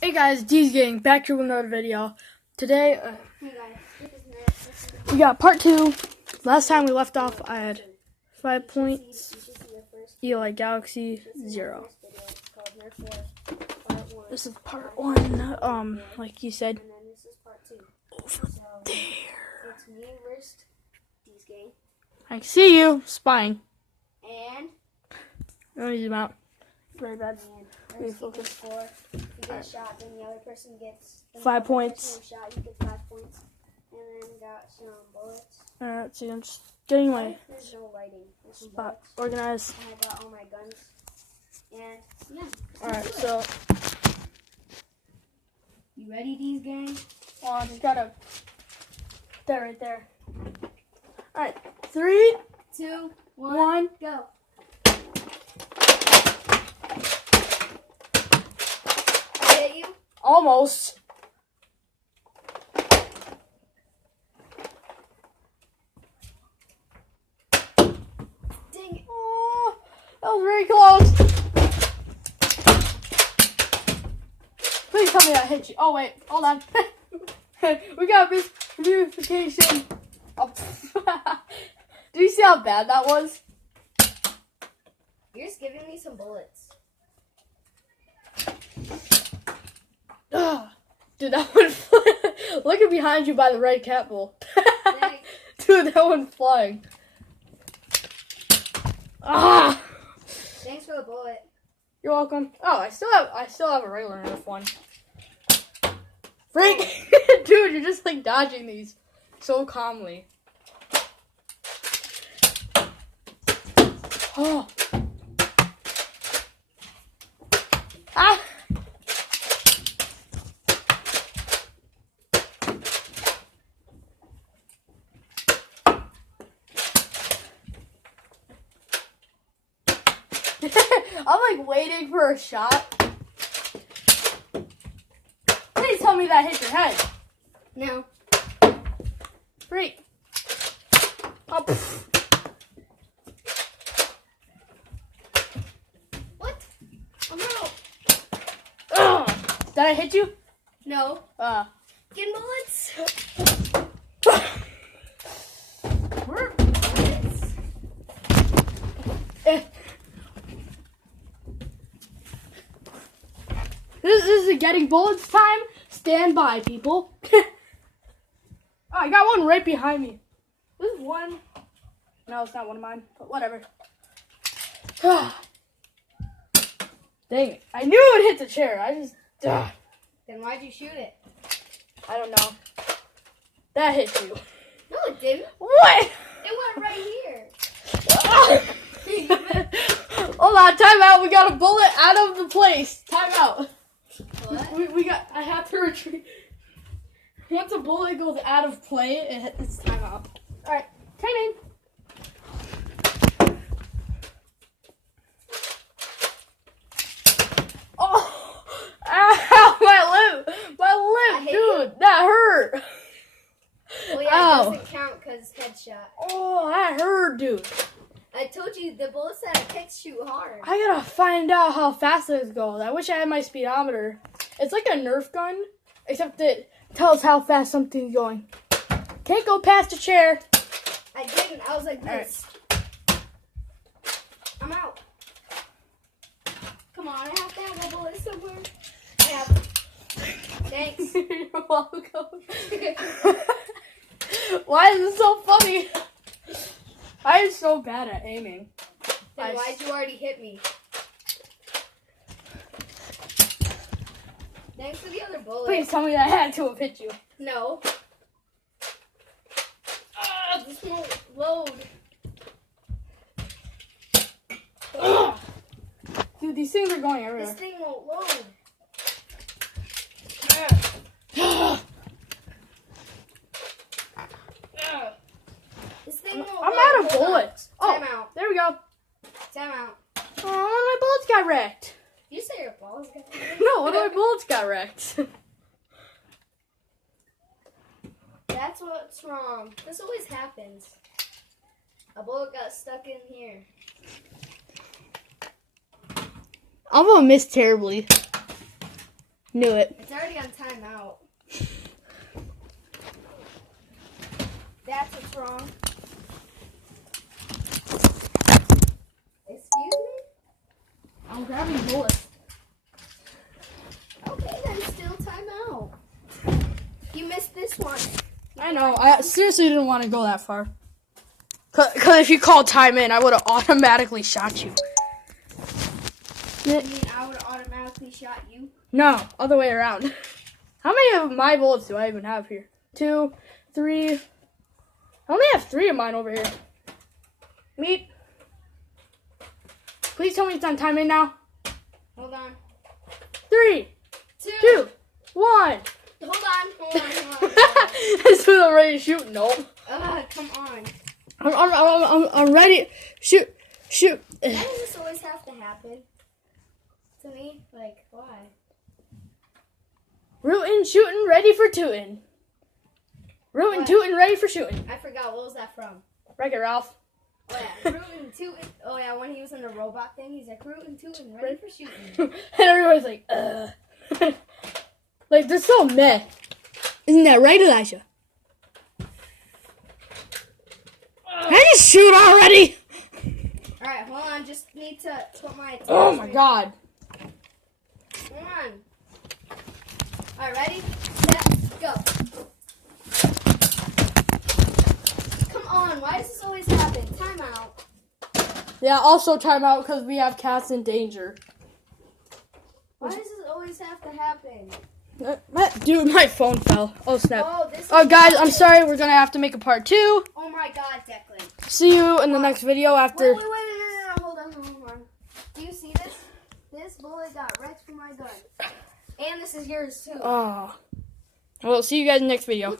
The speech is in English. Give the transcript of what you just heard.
Hey guys, D's Gang back here with another video. Today, we got part 2. Last time we left off, I had 5 points. Eli Galaxy 0. This is part 1. Like you said, over there. It's me versus D's Gang. I see you spying. And Let me zoom out. Very bad. Let me focus. If you get a shot, then the other person gets 5 points. Shot, you get 5 points. And then we got some bullets. Alright, see, I'm just getting my There's no lighting. There's some spot bullets. organized. And I got all my guns. And yeah. Alright, so, You ready, D's Gang? I just gotta put that right there. Alright, 3, 2, 1, go. I hit you. almost. Dang it. Oh, that was very close. Please tell me I hit you. Oh, wait. Hold on. We got miscommunication. Oh. Do you see how bad that was? You're just giving me some bullets. Dude, that one flew. Look at behind you by the red cat bowl. Dude, that one flying. Ah! Thanks for the bullet. You're welcome. Oh, I still have a regular Nerf one. Frank, dude, you're just like dodging these so calmly. Oh. Ah. I'm like waiting for a shot. Please tell me that hit your head. No. Great. Oh, What? Oh no. ugh. Did I hit you? No. Get bullets. Where? Bullets. This is getting bullets time. Stand by, people. Oh, I got one right behind me. This is one. No, it's not one of mine, but whatever. Dang it. I knew it would hit the chair. I just... Then why'd you shoot it? I don't know. That hit you. No, it didn't. What? It went right here. Hold on, time out. We got a bullet out of the place. Time out. What? We got. I have to retreat. Once a bullet goes out of play, it's time out. All right, timing. Oh, ow, my lip, dude, that hurt. Well, yeah, Ow. it doesn't count because headshot. Oh, that hurt, dude. I told you the bullets that I picked shoot hard. I gotta find out how fast this goes. I wish I had my speedometer. It's like a Nerf gun, except it tells how fast something's going. Can't go past a chair. I didn't. I was like this. Right. I'm out. Come on, I have to have a bullet somewhere. I have it. Thanks. You're welcome. Why is this so funny? I am so bad at aiming. Then why'd you already hit me? Thanks for the other bullet. Please tell me that I had to have hit you. No. This won't load. Dude, these things are going everywhere. This thing won't load. This thing won't I'm load. out of Hold on. bullets. Time Oh, out. there we go. Time out. Oh, one of my bullets got wrecked. You say your balls got No, one of my bullets got wrecked. That's what's wrong. This always happens. A bullet got stuck in here. I'm gonna miss terribly. Knew it. It's already on timeout. That's what's wrong. Excuse me? I'm grabbing bullets. Okay, then still timeout. You missed this one. I know. I seriously didn't want to go that far. Because if you called time in, I would have automatically shot you. You mean I would have automatically shot you? No, other way around. How many of my bullets do I even have here? 2, 3. I only have 3 of mine over here. Meep. Please tell me it's on time in now. Hold on. 3, 2. 2, 1. Hold on. This was already shoot. No. Come on. I'm ready. Shoot. Why does this always have to happen? To me? Like, why? Rootin', shootin', ready for tootin'. Rootin', What? tootin', ready for shootin'. I forgot. What was that from? Wreck-It Ralph. Oh, yeah. Rootin' tootin'. Oh, yeah. When he was in the robot thing, he's like, rootin' tootin', ready for shooting. And everyone's like, like, they're so meh. Isn't that right, Elijah? Can I just shoot already? Alright, hold on. Just need to put my attention. Oh my god. Come on. Alright, ready? Set, go. Come on. Why does this always happen? Time out. Yeah, also time out because we have cats in danger. Why does this always have to happen? Dude, my phone fell. Oh, snap. Oh, this is Guys, I'm sorry. We're going to have to make a part 2. Oh my god, Declan. See you in the next video after. Wait, no. Hold on. Do you see this? This bullet got wrecked from my gun. And this is yours too. Oh. Well, see you guys in the next video.